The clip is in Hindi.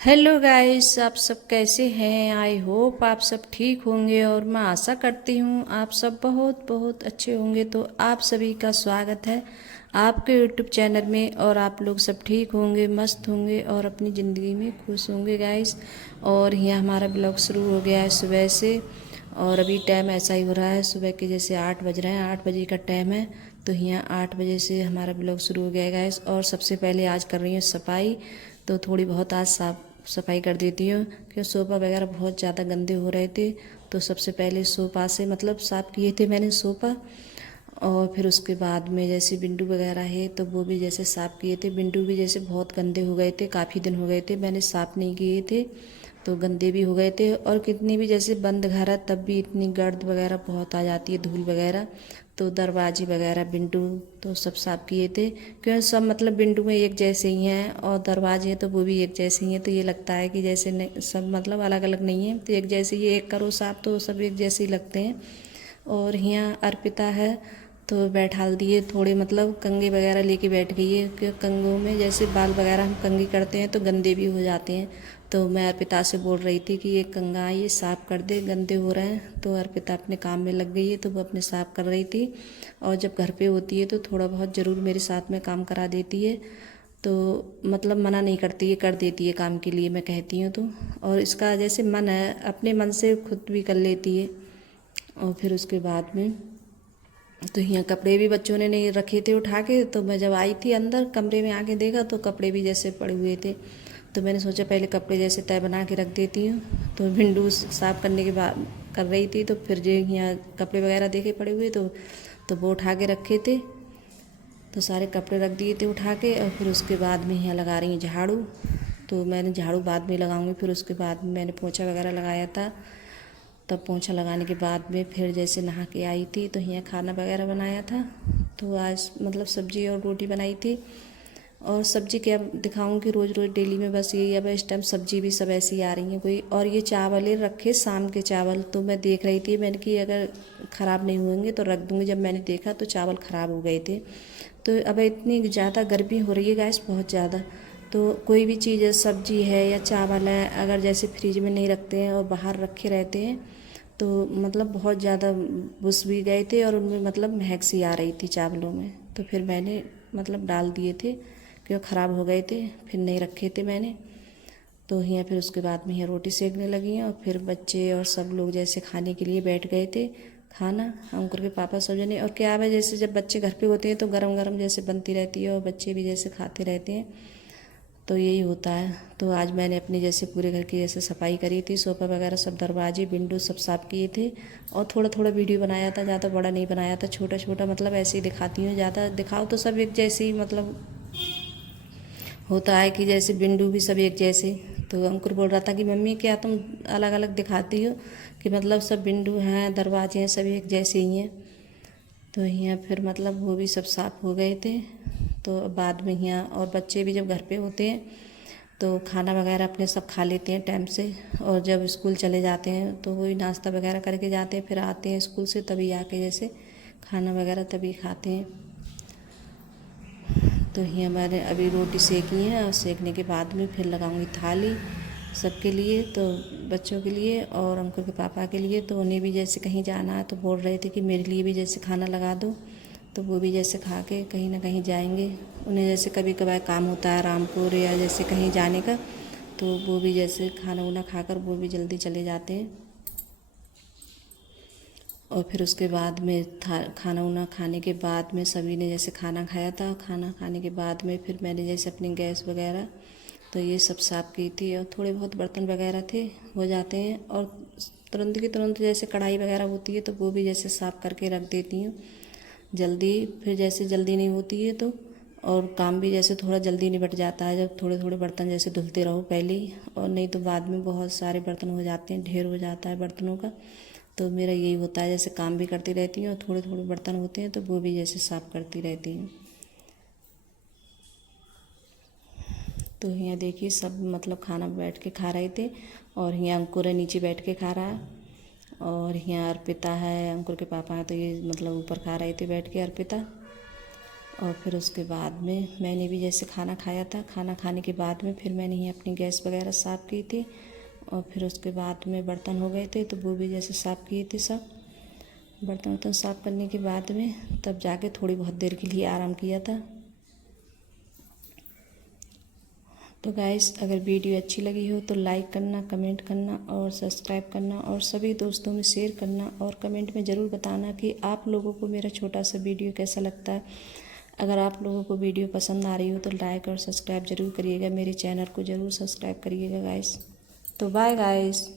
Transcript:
हेलो गाइस, आप सब कैसे हैं। आई होप आप सब ठीक होंगे और मैं आशा करती हूँ आप सब बहुत बहुत अच्छे होंगे। तो आप सभी का स्वागत है आपके यूट्यूब चैनल में और आप लोग सब ठीक होंगे, मस्त होंगे और अपनी ज़िंदगी में खुश होंगे गाइस। और यहाँ हमारा ब्लॉग शुरू हो गया है सुबह से और अभी टाइम ऐसा ही हो रहा है सुबह के जैसे 8 बज रहे हैं, 8 बजे का टाइम है। तो यहाँ 8 बजे से हमारा ब्लॉग शुरू हो गया है गाइस। और सबसे पहले आज कर रही हूँ सफाई। तो थोड़ी बहुत आज साफ सफाई कर देती हूँ क्योंकि सोफ़ा वगैरह बहुत ज़्यादा गंदे हो रहे थे। तो सबसे पहले सोफ़ा से मतलब साफ़ किए थे मैंने सोफ़ा। और फिर उसके बाद में जैसे विंडो वगैरह है तो वो भी जैसे साफ़ किए थे। विंडो भी जैसे बहुत गंदे हो गए थे, काफ़ी दिन हो गए थे मैंने साफ़ नहीं किए थे तो गंदे भी हो गए थे। और कितनी भी जैसे बंद घर है तब भी इतनी गर्द वगैरह बहुत आ जाती है, धूल वगैरह। तो दरवाजे वगैरह विंडो तो सब साफ़ किए थे क्योंकि सब मतलब विंडो में एक जैसे ही हैं और दरवाजे तो वो भी एक जैसे ही हैं। तो ये लगता है कि जैसे सब मतलब अलग अलग नहीं है, तो एक जैसे ही एक करो साफ़ तो सब एक जैसे ही लगते हैं। और यहाँ अर्पिता है तो बैठाल दिए थोड़े मतलब कंघे वगैरह लेके बैठ गई है क्योंकि कंघों में जैसे बाल वगैरह हम कंघी करते हैं तो गंदे भी हो जाते हैं। तो मैं अर्पिता से बोल रही थी कि ये कंघा ये साफ़ कर दे, गंदे हो रहे हैं। तो अर्पिता अपने काम में लग गई है तो वो अपने साफ़ कर रही थी। और जब घर पे होती है तो थोड़ा बहुत ज़रूर मेरे साथ में काम करा देती है। तो मतलब मना नहीं करती है, कर देती है काम के लिए मैं कहती हूँ तो। और इसका जैसे मन है अपने मन से खुद भी कर लेती है। और फिर उसके बाद में तो यहाँ कपड़े भी बच्चों ने नहीं रखे थे उठा के। तो मैं जब आई थी अंदर कमरे में आके देखा तो कपड़े भी जैसे पड़े हुए थे। तो मैंने सोचा पहले कपड़े जैसे तय बना के रख देती हूँ। तो विंडो साफ़ करने के बाद कर रही थी तो फिर जो यहाँ कपड़े वगैरह देखे पड़े हुए तो वो उठा के रखे थे। तो सारे कपड़े रख दिए थे उठा के। और फिर उसके बाद में यहाँ लगा रही हूँ झाड़ू। तो मैंने झाड़ू बाद में लगाऊंगी। फिर उसके बाद में मैंने पोछा वगैरह लगाया था। तब पोछा लगाने के बाद में फिर जैसे नहा के आई थी तो यहाँ खाना वगैरह बनाया था। तो आज मतलब सब्जी और रोटी बनाई थी। और सब्जी क्या दिखाऊंगी, रोज़ रोज़ डेली में बस यही। अब इस टाइम सब्जी भी सब ऐसी आ रही हैं कोई। और ये चावल रखे शाम के चावल तो मैं देख रही थी, मैंने कि अगर ख़राब नहीं होंगे तो रख दूँगी। जब मैंने देखा तो चावल ख़राब हो गए थे। तो अब इतनी ज़्यादा गर्मी हो रही है गैस बहुत ज़्यादा। तो कोई भी चीज़ है, सब्जी है या चावल है, अगर जैसे फ्रिज में नहीं रखते हैं और बाहर रखे रहते हैं तो मतलब बहुत ज़्यादा घुस भी गए थे और उनमें मतलब महक सी आ रही थी चावलों में। तो फिर मैंने मतलब डाल दिए थे क्योंकि ख़राब हो गए थे, फिर नहीं रखे थे मैंने। तो यहाँ फिर उसके बाद में यहाँ रोटी सेकने लगी हैं। और फिर बच्चे और सब लोग जैसे खाने के लिए बैठ गए थे खाना, अंकुर के पापा सब जने। और क्या है जैसे जब बच्चे घर पे होते हैं तो गरम गरम जैसे बनती रहती है और बच्चे भी जैसे खाते रहते हैं। तो यही होता है। तो आज मैंने अपनी जैसे पूरे घर की जैसे सफाई करी थी, सोफ़ा वगैरह सब दरवाजे विंडो सब साफ़ किए थे। और थोड़ा थोड़ा वीडियो बनाया था, ज़्यादा बड़ा नहीं बनाया था, छोटा छोटा मतलब ऐसे ही दिखाती हूँ। ज़्यादा दिखाओ तो सब एक जैसे ही मतलब होता है कि जैसे बिंदु भी सब एक जैसे। तो अंकुर बोल रहा था कि मम्मी क्या तुम अलग अलग दिखाती हो कि मतलब सब बिंदु हैं दरवाजे हैं सब एक जैसे ही हैं। तो यहाँ फिर मतलब वो भी सब साफ़ हो गए थे। तो बाद में यहाँ और बच्चे भी जब घर पे होते हैं तो खाना वगैरह अपने सब खा लेते हैं टाइम से। और जब स्कूल चले जाते हैं तो वही नाश्ता वगैरह करके जाते हैं, फिर आते हैं स्कूल से तभी आके जैसे खाना वगैरह तभी खाते हैं। तो ये हमारे अभी रोटी सेकी है और सेकने के बाद में फिर लगाऊंगी थाली सबके लिए, तो बच्चों के लिए और अंकुर के पापा के लिए। तो उन्हें भी जैसे कहीं जाना है तो बोल रहे थे कि मेरे लिए भी जैसे खाना लगा दो। तो वो भी जैसे खा के कहीं ना कहीं जाएंगे। उन्हें जैसे कभी कभार काम होता है रामपुर या जैसे कहीं जाने का तो वो भी जैसे खाना वाना खाकर वो भी जल्दी चले जाते हैं। और फिर उसके बाद में खाना वाना खाने के बाद में सभी ने जैसे खाना खाया था। खाना खाने के बाद में फिर मैंने जैसे अपनी गैस वगैरह तो ये सब साफ़ की थी। और थोड़े बहुत बर्तन वगैरह थे हो जाते हैं। और तुरंत की तुरंत जैसे कढ़ाई वगैरह होती है तो वो भी जैसे साफ़ करके रख देती हूँ जल्दी। फिर जैसे जल्दी नहीं होती है तो और काम भी जैसे थोड़ा जल्दी निपट जाता है जब थोड़े थोड़े बर्तन जैसे धुलते रहो पहले ही। और नहीं तो बाद में बहुत सारे बर्तन हो जाते हैं, ढेर हो जाता है बर्तनों का। तो मेरा यही होता है जैसे काम भी करती रहती हूँ और थोड़े थोड़े बर्तन होते हैं तो वो भी जैसे साफ़ करती रहती हूँ। तो यहाँ देखिए सब मतलब खाना बैठ के खा रहे थे। और यहाँ अंकुर है नीचे बैठ के खा रहा है। और यहाँ अर्पिता है, अंकुर के पापा हैं तो ये मतलब ऊपर खा रहे थे बैठ के अर्पिता। और फिर उसके बाद में मैंने भी जैसे खाना खाया था, खाना खाने के बाद में फिर मैंने ही अपनी गैस वगैरह साफ़ की थी। और फिर उसके बाद में बर्तन हो गए थे तो वो भी जैसे साफ़ किए थे सब। बर्तन वर्तन साफ़ करने के बाद में तब जाके थोड़ी बहुत देर के लिए आराम किया था। तो गाइस, अगर वीडियो अच्छी लगी हो तो लाइक करना, कमेंट करना और सब्सक्राइब करना और सभी दोस्तों में शेयर करना और कमेंट में ज़रूर बताना कि आप लोगों को मेरा छोटा सा वीडियो कैसा लगता है। अगर आप लोगों को वीडियो पसंद आ रही हो तो लाइक और सब्सक्राइब ज़रूर करिएगा, मेरे चैनल को ज़रूर सब्सक्राइब करिएगा गाइस। तो बाय गाइस।